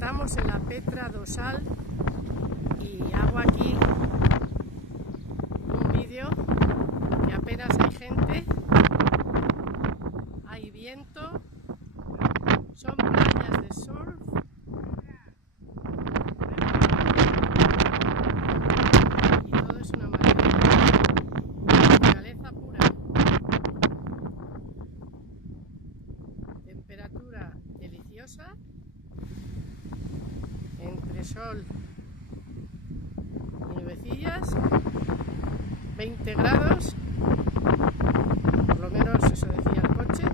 Estamos en la Petra do Sal y hago aquí un vídeo que apenas hay gente, hay viento, son playas de surf y todo es una maravilla, naturaleza pura, temperatura deliciosa, entre sol y nubecillas, 20 grados, por lo menos eso decía el coche.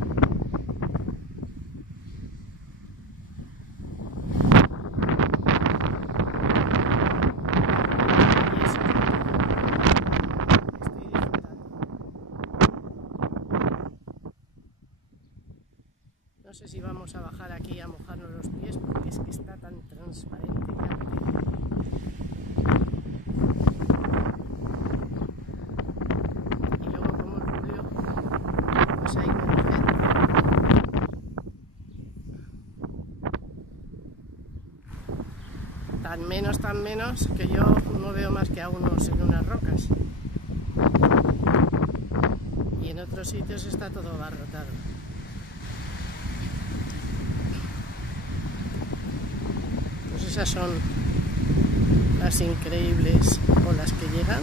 Y eso es lo que estoy disfrutando. No sé si vamos a bajar aquí a mojarnos los pies porque es que está tan transparente que apetece. Y luego como en julio pues hay menos gente. Tan menos que yo no veo más que a unos en unas rocas. Y en otros sitios está todo abarrotado. Pues esas son las increíbles olas que llegan.